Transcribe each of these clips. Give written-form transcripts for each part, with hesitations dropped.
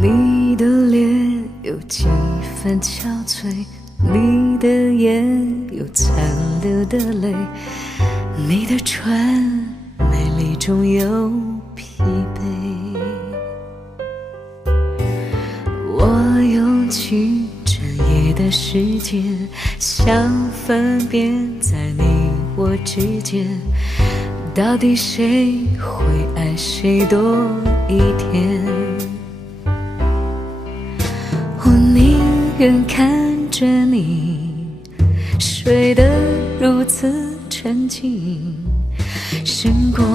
你的脸有几分憔悴，你的眼有残留的泪，你的唇美丽中有疲惫。我用去整夜的时间，想分辨在你我之间，到底谁会爱谁多一点。我宁愿看着你睡得如此沉静，胜过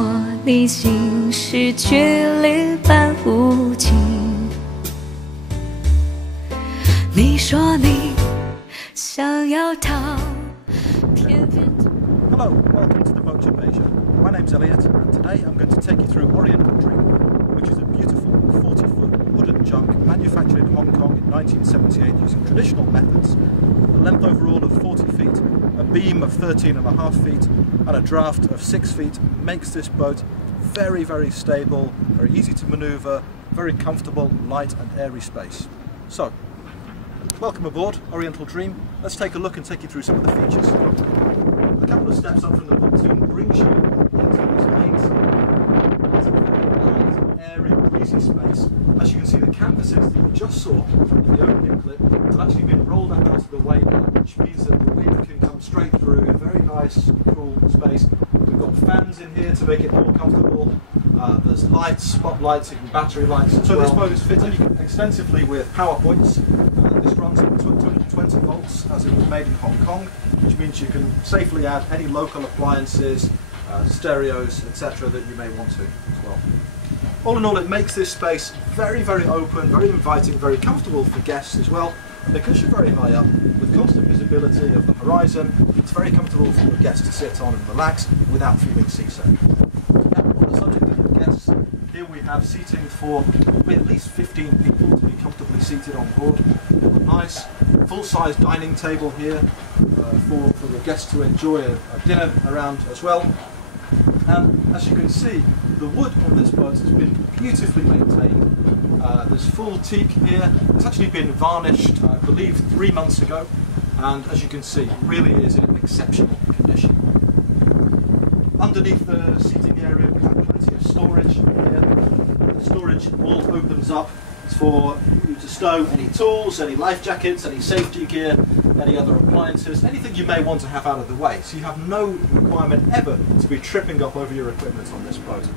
你心事决裂般无情。你说你想要逃，偏偏 Hello, welcome to the Boat Trip Asia. My name's Elliot and today I'm going to take you through Oriental Dream, which is a beautiful 40-foot wooden junk manufactured in Hong Kong in 1978 using traditional methods. A length overall of 40 feet, a beam of 13.5 feet and a draft of 6 feet makes this boat very, very stable, very easy to manoeuvre, very comfortable, light and airy space. So, welcome aboard Oriental Dream. Let's take a look and take you through some of the features. A couple of steps up from the pontoon brings you into this main saloon. It's a very light, airy, breezy space. As you can see, the canvases that you just saw in the opening clip have actually been rolled up out of the way now, which means that the wind can come straight through. A very nice, cool space. We've got fans in here to make it more comfortable. There's lights, spotlights, even battery lights as well. This boat is fitted extensively with power points. This runs at 220 volts as it was made in Hong Kong, which means you can safely add any local appliances, stereos, etc. that you may want to as well. All in all, it makes this space very, very open, very inviting, very comfortable for guests as well. And because you're very high up, with constant visibility of the horizon, it's very comfortable for your guests to sit on and relax without feeling seasick. On the subject of the guests, here we have seating for at least 15 people to be comfortably seated on board. A nice full-size dining table here for the guests to enjoy a dinner around as well. And as you can see, the wood on this boat has been beautifully maintained. There's full teak here. It's actually been varnished, I believe, 3 months ago, and as you can see, really is in exceptional condition. Underneath the seating area we have plenty of storage here. The storage all opens up for you to stow any tools, any life jackets, any safety gear, any other appliances, anything you may want to have out of the way. So you have no requirement ever to be tripping up over your equipment on this boat.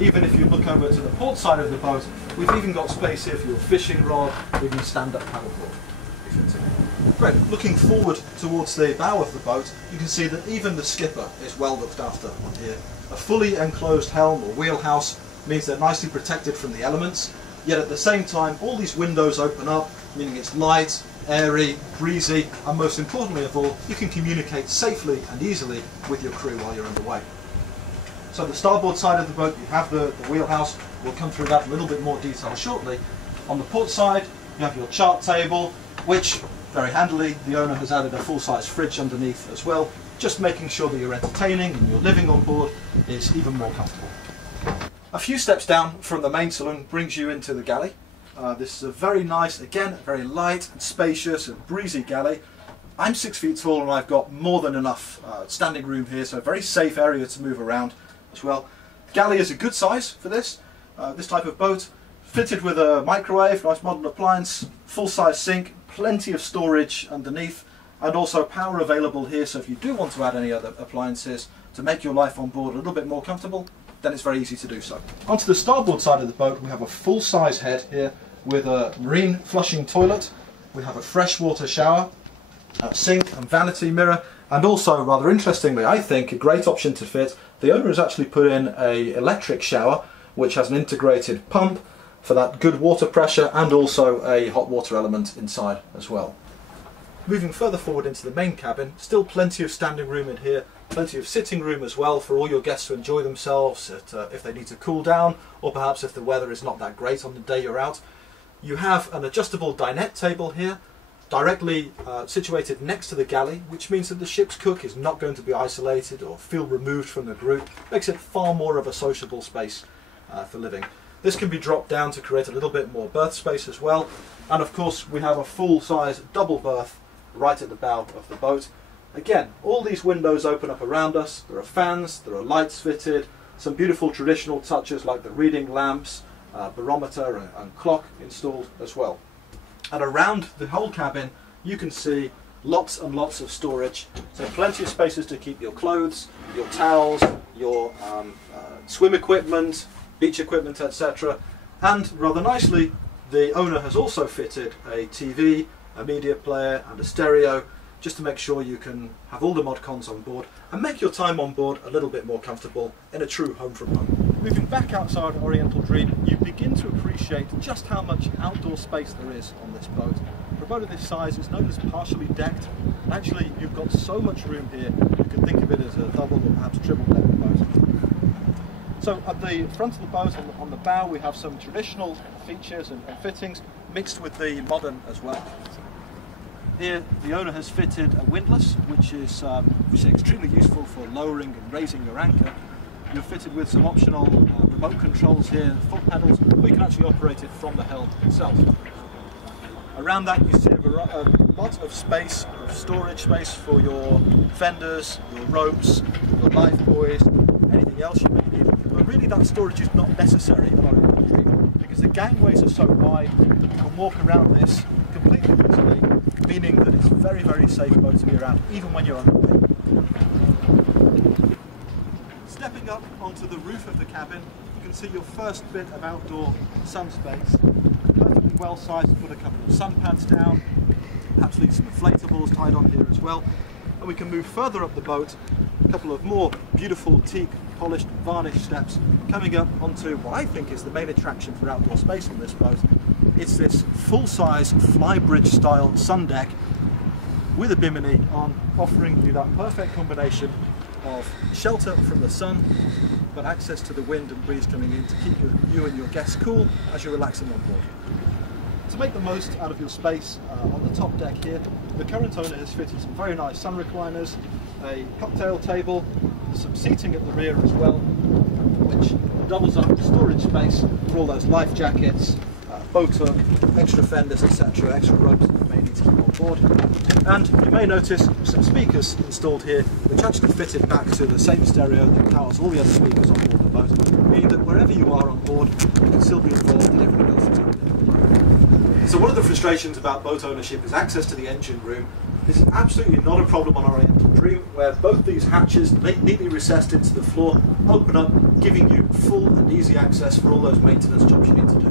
Even if you look over to the port side of the boat, we've even got space here for your fishing rod, even stand-up paddleboard. Great. Looking forward towards the bow of the boat, you can see that even the skipper is well looked after on here. A fully enclosed helm or wheelhouse means they're nicely protected from the elements, yet at the same time all these windows open up, meaning it's light, airy, breezy, and most importantly of all, you can communicate safely and easily with your crew while you're underway. So the starboard side of the boat, you have the wheelhouse. We'll come through that in a little bit more detail shortly. On the port side, you have your chart table, which, very handily, the owner has added a full-size fridge underneath as well, just making sure that you're entertaining and your living on board is even more comfortable. A few steps down from the main saloon brings you into the galley. This is a very nice, again, very light and spacious and breezy galley. I'm 6 feet tall and I've got more than enough standing room here, so a very safe area to move around as well. The galley is a good size for this type of boat, fitted with a microwave, nice modern appliance, full-size sink, plenty of storage underneath, and also power available here, so if you do want to add any other appliances to make your life on board a little bit more comfortable, then it's very easy to do so. Onto the starboard side of the boat, we have a full-size head here with a marine flushing toilet. We have a freshwater shower, a sink and vanity mirror, and also, rather interestingly, I think, a great option to fit, the owner has actually put in an electric shower which has an integrated pump for that good water pressure and also a hot water element inside as well. Moving further forward into the main cabin, still plenty of standing room in here, plenty of sitting room as well for all your guests to enjoy themselves if they need to cool down, or perhaps if the weather is not that great on the day you're out. You have an adjustable dinette table here, directly situated next to the galley, which means that the ship's cook is not going to be isolated or feel removed from the group. Makes it far more of a sociable space for living. This can be dropped down to create a little bit more berth space as well. And of course we have a full-size double berth right at the bow of the boat. Again, all these windows open up around us. There are fans, there are lights fitted, some beautiful traditional touches like the reading lamps, barometer and clock installed as well. And around the whole cabin you can see lots and lots of storage, so plenty of spaces to keep your clothes, your towels, your swim equipment, beach equipment, etc. And rather nicely, the owner has also fitted a TV, a media player and a stereo, just to make sure you can have all the mod cons on board and make your time on board a little bit more comfortable in a true home from home. Moving back outside Oriental Dream, you begin to appreciate just how much outdoor space there is on this boat. For a boat of this size, it's known as partially decked. Actually, you've got so much room here, you can think of it as a double or perhaps triple deck boat. So at the front of the boat, on the bow, we have some traditional features and fittings mixed with the modern as well. Here the owner has fitted a windlass, which is extremely useful for lowering and raising your anchor. You're fitted with some optional remote controls here, foot pedals, or you can actually operate it from the helm itself. Around that you see a lot of space, storage space for your fenders, your ropes, your life buoys, anything else you may need. But really that storage is not necessary at Oriental Dream because the gangways are so wide that you can walk around this completely easily, meaning that it's a very, very safe boat to be around, even when you're on the way. Stepping up onto the roof of the cabin, you can see your first bit of outdoor sun space. Perfectly well sized to put a couple of sun pads down, perhaps leave some inflatables tied on here as well. And we can move further up the boat, a couple of more beautiful teak polished varnished steps coming up onto what I think is the main attraction for outdoor space on this boat. It's this full-size flybridge style sun deck with a bimini on, offering you that perfect combination of shelter from the sun but access to the wind and breeze coming in to keep you and your guests cool as you're relaxing on board. To make the most out of your space on the top deck here, the current owner has fitted some very nice sun recliners, a cocktail table, some seating at the rear as well, which doubles up the storage space for all those life jackets, boat hook, extra fenders, etc., extra ropes that you may need to keep on board. And you may notice some speakers installed here, which actually fitted back to the same stereo that powers all the other speakers on board the boat, meaning that wherever you are on board, you can still be involved in everything else that's happening. So one of the frustrations about boat ownership is access to the engine room. This is absolutely not a problem on Oriental Dream, where both these hatches, neatly recessed into the floor, open up, giving you full and easy access for all those maintenance jobs you need to do.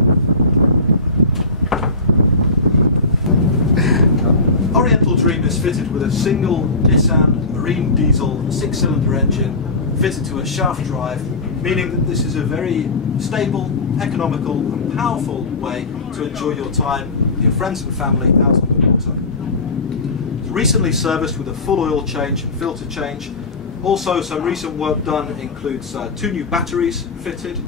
Oriental Dream is fitted with a single Nissan Marine diesel 6-cylinder engine fitted to a shaft drive, meaning that this is a very stable, economical and powerful way to enjoy your time with your friends and family out on the water. It's recently serviced with a full oil change and filter change. Also, some recent work done includes 2 new batteries fitted.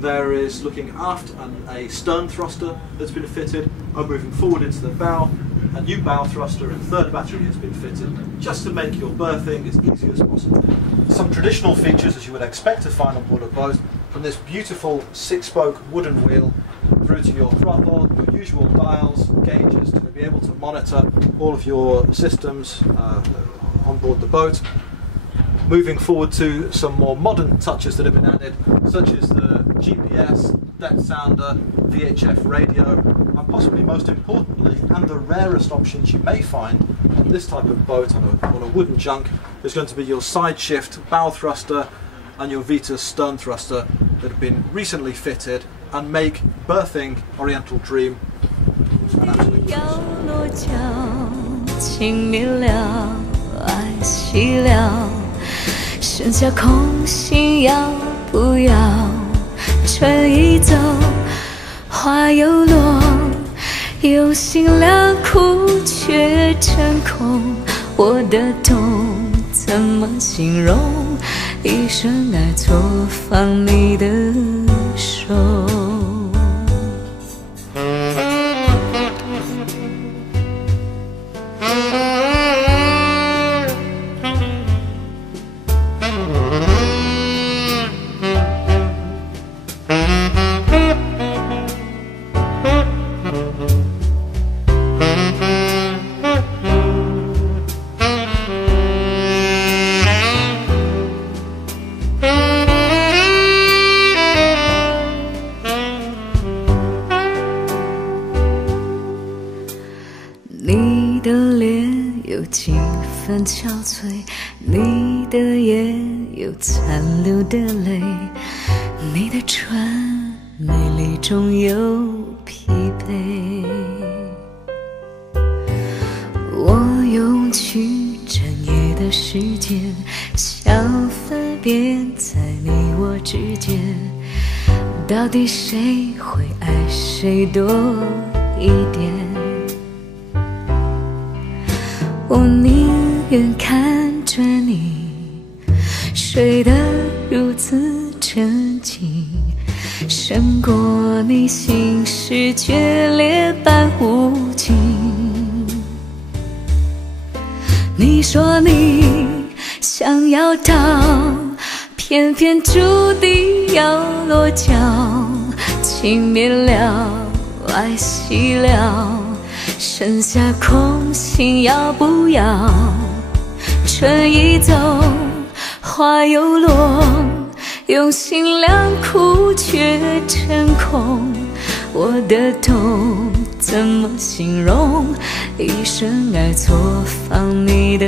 There is, looking aft, a stern thruster that's been fitted, and moving forward into the bow, a new bow thruster and 3rd battery has been fitted, just to make your berthing as easy as possible. Some traditional features, as you would expect to find on board a boat, from this beautiful 6-spoke wooden wheel through to your throttle, your usual dials, gauges, to be able to monitor all of your systems on board the boat. Moving forward to some more modern touches that have been added, such as the GPS, depth sounder, VHF radio, and possibly most importantly, and the rarest options you may find on this type of boat on a wooden junk, is going to be your side shift bow thruster and your Vitas stern thruster that have been recently fitted and make berthing Oriental Dream an absolute pleasure. 剩下空心要不要？春已走，花又落，有心良苦却成空。我的痛怎么形容？一生爱错放你的手。几分憔悴，你的眼有残留的泪，你的唇美丽中有疲惫。我用去整夜的时间，想分辨在你我之间，到底谁会爱谁多一点。我宁愿看着你睡得如此沉静，胜过你心事决裂般无情。你说你想要逃，偏偏注定要落脚，情灭了，爱熄了，剩下空心要不要？春已走，花又落，用心良苦却成空。我的痛怎么形容？一生爱错放你的